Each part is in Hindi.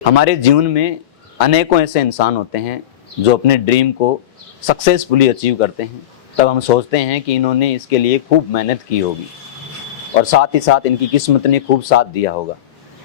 हमारे जीवन में अनेकों ऐसे इंसान होते हैं जो अपने ड्रीम को सक्सेसफुली अचीव करते हैं। तब हम सोचते हैं कि इन्होंने इसके लिए खूब मेहनत की होगी और साथ ही साथ इनकी किस्मत ने खूब साथ दिया होगा।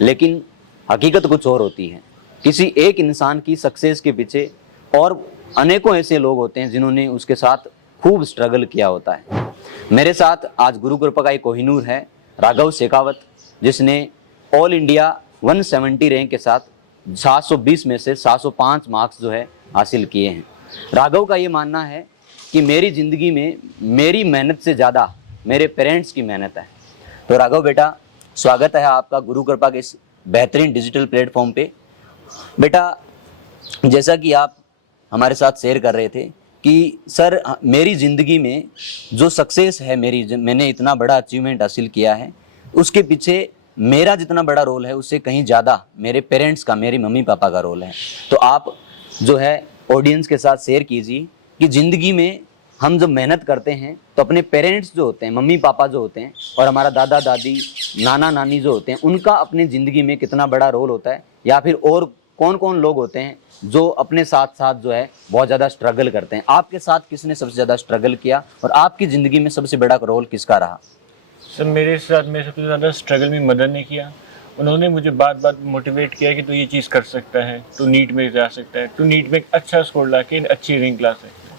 लेकिन हकीकत कुछ और होती है। किसी एक इंसान की सक्सेस के पीछे और अनेकों ऐसे लोग होते हैं जिन्होंने उसके साथ खूब स्ट्रगल किया होता है। मेरे साथ आज गुरु कृपा का एक कोहिनूर है, राघव शेखावत, जिसने ऑल इंडिया 170 रैंक के साथ 720 में से 705 मार्क्स जो है हासिल किए हैं। राघव का ये मानना है कि मेरी ज़िंदगी में मेरी मेहनत से ज़्यादा मेरे पेरेंट्स की मेहनत है। तो राघव बेटा, स्वागत है आपका गुरु कृपा के इस बेहतरीन डिजिटल प्लेटफॉर्म पे। बेटा, जैसा कि आप हमारे साथ शेयर कर रहे थे कि सर मेरी ज़िंदगी में जो सक्सेस है, मैंने इतना बड़ा अचीवमेंट हासिल किया है, उसके पीछे मेरा जितना बड़ा रोल है उससे कहीं ज़्यादा मेरे पेरेंट्स का, मेरे मम्मी पापा का रोल है। तो आप जो है ऑडियंस के साथ शेयर कीजिए कि ज़िंदगी में हम जब मेहनत करते हैं तो अपने पेरेंट्स जो होते हैं, मम्मी पापा जो होते हैं, और हमारा दादा दादी, नाना नानी जो होते हैं, उनका अपनी ज़िंदगी में कितना बड़ा रोल होता है, या फिर और कौन कौन लोग होते हैं जो अपने साथ साथ जो है बहुत ज़्यादा स्ट्रगल करते हैं। आपके साथ किसने सबसे ज़्यादा स्ट्रगल किया और आपकी ज़िंदगी में सबसे बड़ा रोल किसका रहा? सर मेरे साथ में सबसे ज़्यादा स्ट्रगल में मदर ने किया। उन्होंने मुझे बार बार मोटिवेट किया कि तू ये चीज़ कर सकता है, तू नीट में जा सकता है, तू नीट में एक अच्छा स्कोर ला के अच्छी रैंक ला सकता है।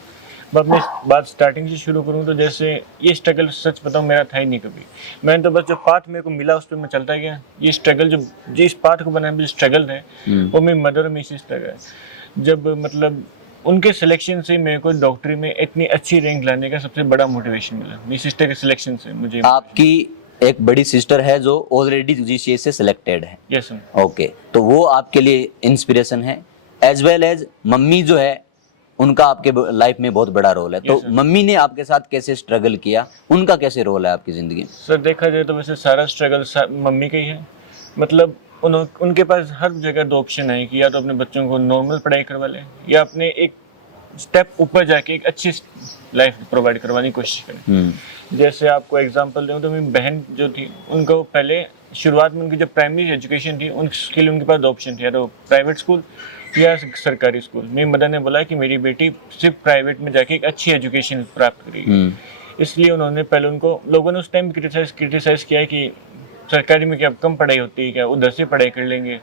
मैं अपनी बात स्टार्टिंग से शुरू करूँ तो जैसे ये स्ट्रगल सच बताऊँ मेरा था ही नहीं कभी। मैंने तो बस जो पाथ मेरे को मिला उस पर मैं चलता गया। ये स्ट्रगल जो जिस पाथ को बनाने में जो स्ट्रगल है वो मेरी मदर और मेरी सिस्टर है। जब मतलब उनके सिलेक्शन से मेरे को डॉक्टरी में इतनी अच्छी रैंक लाने का सबसे बड़ा मोटिवेशन मिला, मेरी सिस्टर के सिलेक्शन से मुझे। आपकी एक बड़ी सिस्टर है जो ऑलरेडी जीसीएस से सिलेक्टेड है। Yes sir. ओके, तो वो आपके लिए इंस्पिरेशन है, एज वेल एज मम्मी जो है उनका आपके लाइफ में बहुत बड़ा रोल है। तो मम्मी ने आपके साथ कैसे स्ट्रगल किया, उनका कैसे रोल है आपकी ज़िंदगी में? सर देखा जाए तो वैसे सारा स्ट्रगल मम्मी का ही है। मतलब उनके पास हर जगह दो ऑप्शन है कि या तो अपने बच्चों को नॉर्मल पढ़ाई करवा लें या अपने एक स्टेप ऊपर जाके एक अच्छी लाइफ प्रोवाइड करवाने की कोशिश करें। जैसे आपको एग्जांपल दूं तो मेरी बहन जो थी, उनको पहले शुरुआत में उनकी जो प्राइमरी एजुकेशन थी उसके लिए उनके पास दो ऑप्शन थे, या तो प्राइवेट स्कूल या सरकारी स्कूल। मेरी मदर ने बोला कि मेरी बेटी सिर्फ प्राइवेट में जाके एक अच्छी एजुकेशन प्राप्त करेगी। इसलिए उन्होंने पहले उनको, लोगों ने उस टाइम क्रिटिसाइज किया कि सरकारी में क्या कम पढ़ाई होती है क्या, उधर से पढ़ाई कर लेंगे।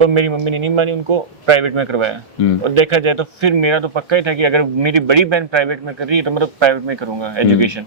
पर मेरी मम्मी ने नहीं मानी, उनको प्राइवेट में करवाया। और देखा जाए तो फिर मेरा तो पक्का ही था कि अगर मेरी बड़ी बहन प्राइवेट में कर रही है तो मैं तो प्राइवेट में करूंगा एजुकेशन।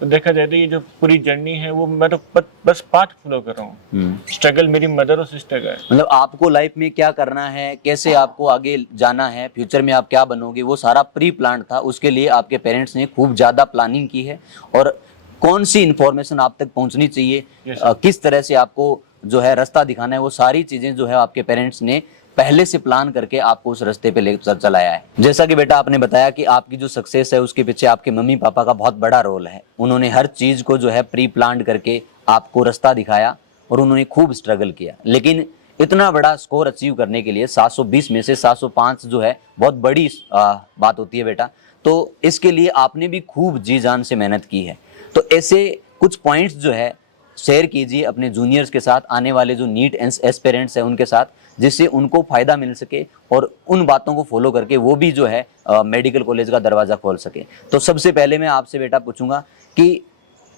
तो देखा जाए तो ये जो पूरी जर्नी है वो मैं तो बस पाथ फॉलो कर रहा हूँ। स्ट्रगल मेरी मदर और सिस्टर का है। मतलब आपको लाइफ में क्या करना है, कैसे आपको आगे जाना है, फ्यूचर में आप क्या बनोगे, वो सारा प्री प्लान था। उसके लिए आपके पेरेंट्स ने खूब ज़्यादा प्लानिंग की है और कौन सी इन्फॉर्मेशन आप तक पहुंचनी चाहिए, किस तरह से आपको जो है रास्ता दिखाना है, वो सारी चीज़ें जो है आपके पेरेंट्स ने पहले से प्लान करके आपको उस रास्ते पे लेकर चलाया है। जैसा कि बेटा आपने बताया कि आपकी जो सक्सेस है उसके पीछे आपके मम्मी पापा का बहुत बड़ा रोल है। उन्होंने हर चीज़ को जो है प्री प्लान करके आपको रास्ता दिखाया और उन्होंने खूब स्ट्रगल किया। लेकिन इतना बड़ा स्कोर अचीव करने के लिए 720 में से 705 जो है बहुत बड़ी बात होती है बेटा। तो इसके लिए आपने भी खूब जी जान से मेहनत की है। तो ऐसे कुछ पॉइंट्स जो है शेयर कीजिए अपने जूनियर्स के साथ, आने वाले जो नीट एस्पिरेंट्स हैं उनके साथ, जिससे उनको फ़ायदा मिल सके और उन बातों को फॉलो करके वो भी जो है मेडिकल कॉलेज का दरवाज़ा खोल सके। तो सबसे पहले मैं आपसे बेटा पूछूंगा कि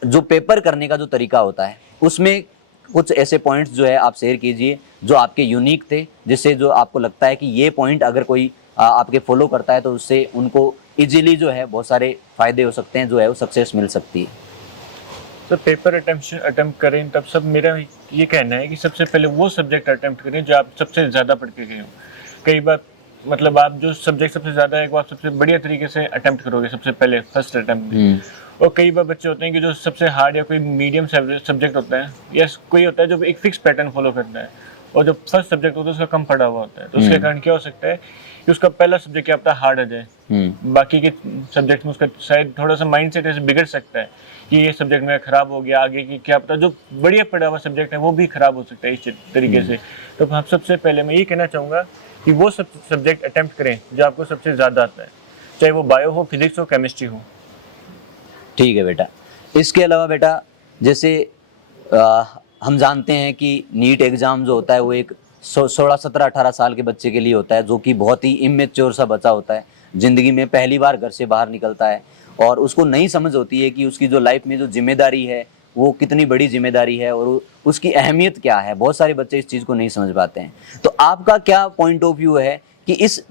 जो पेपर करने का जो तरीका होता है उसमें कुछ ऐसे पॉइंट्स जो है आप शेयर कीजिए जो आपके यूनिक थे, जिससे जो आपको लगता है कि ये पॉइंट अगर कोई आपके फॉलो करता है तो उससे उनको ईजिली जो है बहुत सारे फ़ायदे हो सकते हैं, जो है वो सक्सेस मिल सकती है। तो पेपर अटेम्प्ट करें तब सब मेरा ये कहना है कि सबसे पहले वो सब्जेक्ट अटेम्प्ट करें जो आप सबसे ज़्यादा पढ़ के गए हो। कई बार मतलब आप जो सब्जेक्ट सबसे ज़्यादा है वो आप सबसे बढ़िया तरीके से अटेम्प्ट करोगे सबसे पहले फर्स्ट अटेम्प्ट में। और कई बार बच्चे होते हैं कि जो सबसे हार्ड या कोई मीडियम सब्जेक्ट होता है या कोई होता है जो एक फिक्स पैटर्न फॉलो करता है, और जो फर्स्ट सब्जेक्ट होता है उसका कम पढ़ा हुआ होता है। तो उसके कारण क्या हो सकता है कि उसका पहला सब्जेक्ट क्या पता हार्ड आ जाए, बाकी के सब्जेक्ट में उसका शायद थोड़ा सा माइंडसेट ऐसे बिगड़ सकता है कि ये सब्जेक्ट मेरा खराब हो गया, आगे की क्या पता जो बढ़िया पढ़ा हुआ सब्जेक्ट है वो भी खराब हो सकता है इस तरीके से। तो हम सबसे पहले मैं ये कहना चाहूँगा कि वो सब सब्जेक्ट अटेम्प्ट करें जो आपको सबसे ज़्यादा आता है, चाहे वो बायो हो, फिजिक्स हो, केमिस्ट्री हो। ठीक है बेटा। इसके अलावा बेटा, जैसे हम जानते हैं कि नीट एग्ज़ाम जो होता है वो एक 16, 17, 18 साल के बच्चे के लिए होता है, जो कि बहुत ही इमेच्योर सा बच्चा होता है, ज़िंदगी में पहली बार घर से बाहर निकलता है और उसको नहीं समझ होती है कि उसकी जो लाइफ में जो जिम्मेदारी है वो कितनी बड़ी जिम्मेदारी है और उसकी अहमियत क्या है। बहुत सारे बच्चे इस चीज़ को नहीं समझ पाते हैं। तो आपका क्या पॉइंट ऑफ व्यू है कि इस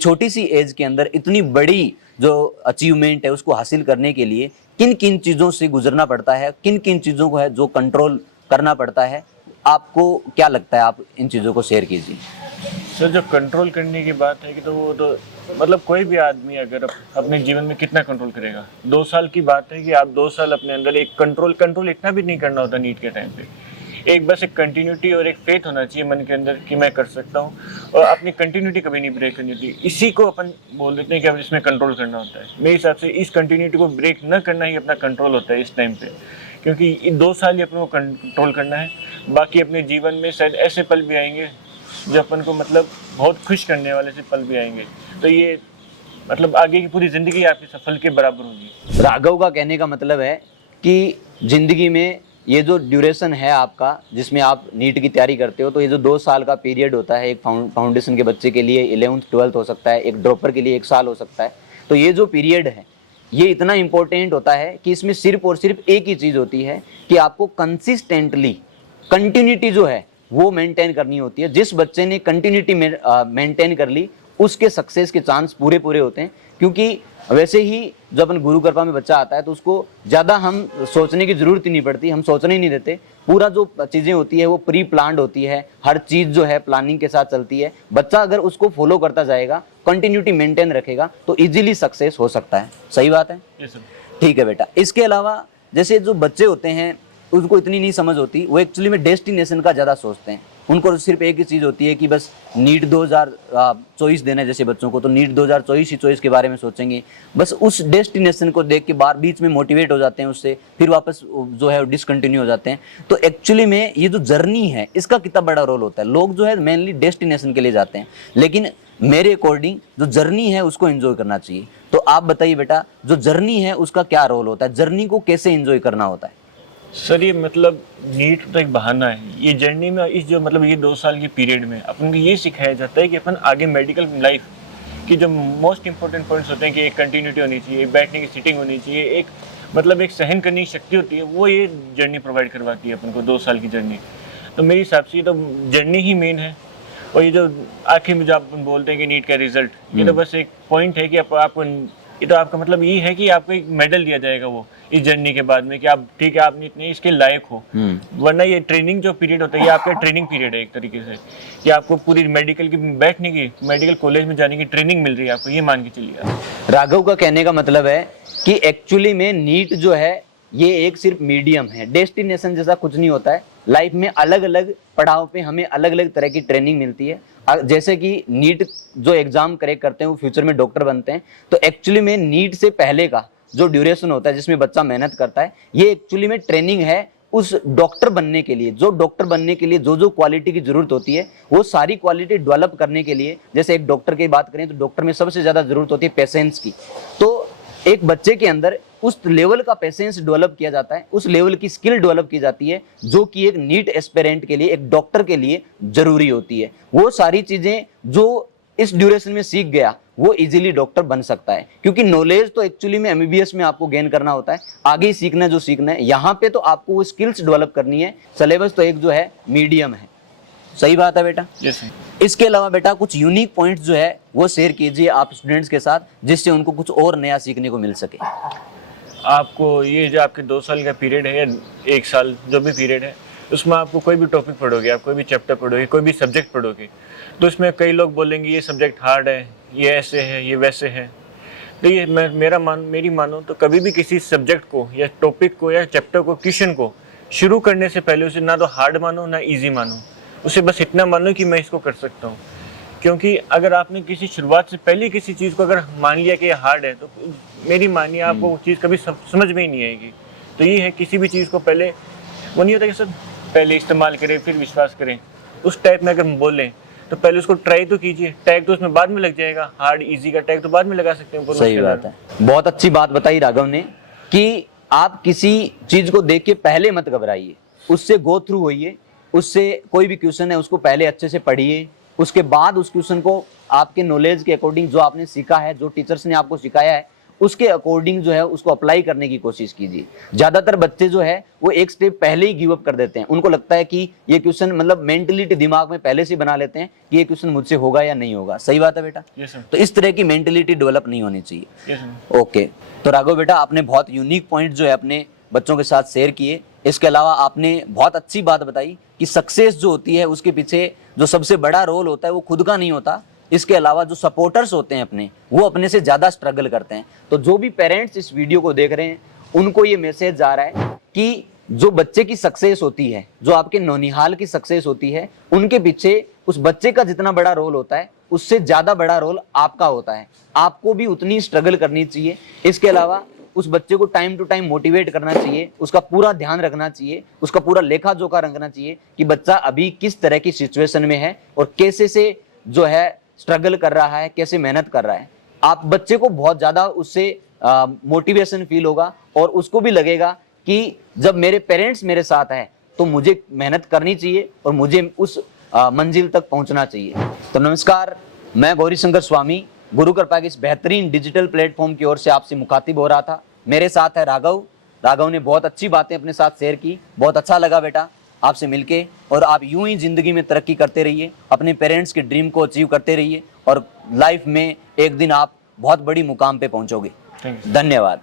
छोटी सी एज के अंदर इतनी बड़ी जो अचीवमेंट है उसको हासिल करने के लिए किन किन चीज़ों से गुजरना पड़ता है, किन किन चीज़ों को है जो कंट्रोल करना पड़ता है? आपको क्या लगता है, आप इन चीज़ों को शेयर कीजिए। सर, जो कंट्रोल करने की बात है कि तो वो तो मतलब कोई भी आदमी अगर अपने जीवन में कितना कंट्रोल करेगा। 2 साल की बात है कि आप 2 साल अपने अंदर एक कंट्रोल इतना भी नहीं करना होता नीट के टाइम पे। एक बस एक कंटिन्यूटी और एक फेथ होना चाहिए मन के अंदर कि मैं कर सकता हूँ, और अपनी कंटिन्यूटी कभी नहीं ब्रेक करनी चाहिए। इसी को अपन बोल देते हैं कि अब इसमें कंट्रोल करना होता है। मेरे हिसाब से इस कंटिन्यूटी को ब्रेक न करना ही अपना कंट्रोल होता है इस टाइम पे, क्योंकि इन 2 साल ही अपन को कंट्रोल करना है। बाकी अपने जीवन में शायद ऐसे पल भी आएंगे जो अपन को मतलब बहुत खुश करने वाले से पल भी आएंगे, तो ये मतलब आगे की पूरी ज़िंदगी आपकी सफल के बराबर होगी। राघव का कहने का मतलब है कि ज़िंदगी में ये जो ड्यूरेशन है आपका, जिसमें आप नीट की तैयारी करते हो, तो ये जो 2 साल का पीरियड होता है, एक फाउंडेशन के बच्चे के लिए 11th 12th हो सकता है, एक ड्रॉपर के लिए 1 साल हो सकता है। तो ये जो पीरियड है ये इतना इम्पोर्टेंट होता है कि इसमें सिर्फ और सिर्फ एक ही चीज़ होती है कि आपको कंसिस्टेंटली कंटिन्यूटी जो है वो मेंटेन करनी होती है। जिस बच्चे ने कंटिन्यूटी मेंटेन कर ली उसके सक्सेस के चांस पूरे होते हैं, क्योंकि वैसे ही जब अपन गुरु कृपा में बच्चा आता है तो उसको ज़्यादा हम सोचने की ज़रूरत ही नहीं पड़ती, हम सोचने ही नहीं देते। पूरा जो चीज़ें होती है वो प्री प्लान्ड होती है, हर चीज़ जो है प्लानिंग के साथ चलती है। बच्चा अगर उसको फॉलो करता जाएगा, कंटिन्यूटी मेंटेन रखेगा तो इजीली सक्सेस हो सकता है। सही बात है? ठीक है बेटा। इसके अलावा जैसे जो बच्चे होते हैं उनको इतनी नहीं समझ होती, वो एक्चुअली में डेस्टिनेशन का ज़्यादा सोचते हैं। उनको सिर्फ एक ही चीज़ होती है कि बस नीट 2024 देना है जैसे बच्चों को, तो नीट 2024 ही चॉइस के बारे में सोचेंगे। बस उस डेस्टिनेशन को देख के बार बीच में मोटिवेट हो जाते हैं उससे, फिर वापस जो है डिसकंटिन्यू हो जाते हैं। तो एक्चुअली में ये जो जर्नी है इसका कितना बड़ा रोल होता है। लोग जो है मेनली डेस्टिनेशन के लिए जाते हैं, लेकिन मेरे अकॉर्डिंग जो जर्नी है उसको एंजॉय करना चाहिए। तो आप बताइए बेटा, जो जर्नी है उसका क्या रोल होता है, जर्नी को कैसे एंजॉय करना होता है? सर, ये मतलब नीट तो एक बहाना है। ये जर्नी में इस जो मतलब ये 2 साल की पीरियड में अपन को ये सिखाया जाता है कि अपन आगे मेडिकल लाइफ की जो मोस्ट इंपॉर्टेंट पॉइंट्स होते हैं कि एक कंटिन्यूटी होनी चाहिए, एक बैठने की सीटिंग होनी चाहिए, एक मतलब एक सहन करने की शक्ति होती है, वो ये जर्नी प्रोवाइड करवाती है अपन को 2 साल की जर्नी। तो मेरे हिसाब से ये तो जर्नी ही मेन है। और ये जो आखिर में जो अपन बोलते हैं कि नीट का रिजल्ट, ये तो बस एक पॉइंट है कि आपको ये तो आपका मतलब ये है कि आपको एक मेडल दिया जाएगा वो इस जर्नी के बाद में कि आप ठीक है, आपने इतने इसके लायक हो। वरना ये ट्रेनिंग जो पीरियड होता है ये आपका ट्रेनिंग पीरियड है एक तरीके से, कि आपको पूरी मेडिकल की बैठने की, मेडिकल कॉलेज में जाने की ट्रेनिंग मिल रही है आपको, ये मान के चलिए आप। राघव का कहने का मतलब है कि एक्चुअली में नीट जो है ये एक सिर्फ मीडियम है, डेस्टिनेशन जैसा कुछ नहीं होता है। लाइफ में अलग अलग पड़ाव पे हमें अलग अलग तरह की ट्रेनिंग मिलती है। जैसे कि नीट जो एग्जाम क्रैक करते हैं वो फ्यूचर में डॉक्टर बनते हैं, तो एक्चुअली में नीट से पहले का जो ड्यूरेशन होता है जिसमें बच्चा मेहनत करता है, ये एक्चुअली में ट्रेनिंग है उस डॉक्टर बनने के लिए। जो डॉक्टर बनने के लिए जो क्वालिटी की जरूरत होती है वो सारी क्वालिटी डेवलप करने के लिए, जैसे एक डॉक्टर की बात करें तो डॉक्टर में सबसे ज्यादा जरूरत होती है पेशेंस की। तो एक बच्चे के अंदर उस लेवल का पेशेंस डेवलप किया जाता है, उस लेवल की स्किल डेवलप की जाती है जो कि एक नीट एस्पिरेंट के लिए, एक डॉक्टर के लिए जरूरी होती है। वो सारी चीजें जो इस ड्यूरेशन में सीख गया वो इजीली डॉक्टर बन सकता है, क्योंकि नॉलेज तो एक्चुअली में एमबीबीएस में आपको गेन करना होता है, आगे सीखना जो सीखना है। यहाँ पे तो आपको वो स्किल्स डेवलप करनी है। सिलेबस तो एक जो है मीडियम है। सही बात है बेटा? यस। इसके अलावा बेटा कुछ यूनिक पॉइंट्स जो है वो शेयर कीजिए आप स्टूडेंट्स के साथ, जिससे उनको कुछ और नया सीखने को मिल सके। आपको ये जो आपके 2 साल का पीरियड है या 1 साल जो भी पीरियड है, उसमें आपको कोई भी टॉपिक पढ़ोगे, आप कोई भी चैप्टर पढ़ोगे, कोई भी सब्जेक्ट पढ़ोगे, तो उसमें कई लोग बोलेंगे ये सब्जेक्ट हार्ड है, ये ऐसे है, ये वैसे है। तो ये मेरी मानो तो कभी भी किसी सब्जेक्ट को या टॉपिक को या चैप्टर को, क्वेश्चन को शुरू करने से पहले उसे ना तो हार्ड मानो ना ईजी मानो, उसे बस इतना मानो कि मैं इसको कर सकता हूँ। क्योंकि अगर आपने किसी शुरुआत से पहले किसी चीज़ को अगर मान लिया कि ये हार्ड है, तो मेरी मानिए आपको वो चीज़ कभी समझ में ही नहीं आएगी। तो ये है, किसी भी चीज़ को पहले वो नहीं होता कि सर पहले इस्तेमाल करें फिर विश्वास करें, उस टाइप में अगर हम बोलें तो पहले उसको ट्राई तो कीजिए। टैग तो उसमें बाद में लग जाएगा, हार्ड इजी का टैग तो बाद में लगा सकते हैं। सही बात है। बहुत अच्छी बात बताई राघव ने कि आप किसी चीज को देख के पहले मत घबराइए, उससे गो थ्रू होइए, उससे कोई भी क्वेश्चन है उसको पहले अच्छे से पढ़िए, उसके बाद उस क्वेश्चन को आपके नॉलेज के अकॉर्डिंग, जो आपने सीखा है, जो टीचर्स ने आपको सिखाया है, उसके अकॉर्डिंग जो है उसको अप्लाई करने की कोशिश कीजिए। ज्यादातर बच्चे जो है वो एक स्टेप पहले ही गिव अप कर देते हैं। उनको लगता है कि ये क्वेश्चन, मतलब मेंटलिटी दिमाग में पहले से बना लेते हैं कि ये क्वेश्चन मुझसे होगा या नहीं होगा। सही बात है बेटा? Yes sir. तो इस तरह की मेंटलिटी डेवलप नहीं होनी चाहिए। Yes sir. ओके, तो राघव बेटा आपने बहुत यूनिक पॉइंट जो है अपने बच्चों के साथ शेयर किए। इसके अलावा आपने बहुत अच्छी बात बताई कि सक्सेस जो होती है उसके पीछे जो सबसे बड़ा रोल होता है वो खुद का नहीं होता, इसके अलावा जो सपोर्टर्स होते हैं अपने, वो अपने से ज़्यादा स्ट्रगल करते हैं। तो जो भी पेरेंट्स इस वीडियो को देख रहे हैं उनको ये मैसेज जा रहा है कि जो बच्चे की सक्सेस होती है, जो आपके नौनिहाल की सक्सेस होती है, उनके पीछे उस बच्चे का जितना बड़ा रोल होता है उससे ज़्यादा बड़ा रोल आपका होता है। आपको भी उतनी स्ट्रगल करनी चाहिए। इसके अलावा उस बच्चे को टाइम टू टाइम मोटिवेट करना चाहिए, उसका पूरा ध्यान रखना चाहिए, उसका पूरा लेखा जोखा रखना चाहिए कि बच्चा अभी किस तरह की सिचुएशन में है और कैसे से जो है स्ट्रगल कर रहा है, कैसे मेहनत कर रहा है। आप बच्चे को बहुत ज़्यादा उससे मोटिवेशन फील होगा और उसको भी लगेगा कि जब मेरे पेरेंट्स मेरे साथ हैं तो मुझे मेहनत करनी चाहिए और मुझे उस मंजिल तक पहुंचना चाहिए। तो नमस्कार, मैं गौरीशंकर स्वामी गुरु कृपा के इस बेहतरीन डिजिटल प्लेटफॉर्म की ओर से आपसे मुखातिब हो रहा था। मेरे साथ है राघव। राघव ने बहुत अच्छी बातें अपने साथ शेयर की। बहुत अच्छा लगा बेटा आपसे मिलके, और आप यूं ही जिंदगी में तरक्की करते रहिए, अपने पेरेंट्स के ड्रीम को अचीव करते रहिए और लाइफ में एक दिन आप बहुत बड़ी मुकाम पे पहुंचोगे। Thank you. धन्यवाद।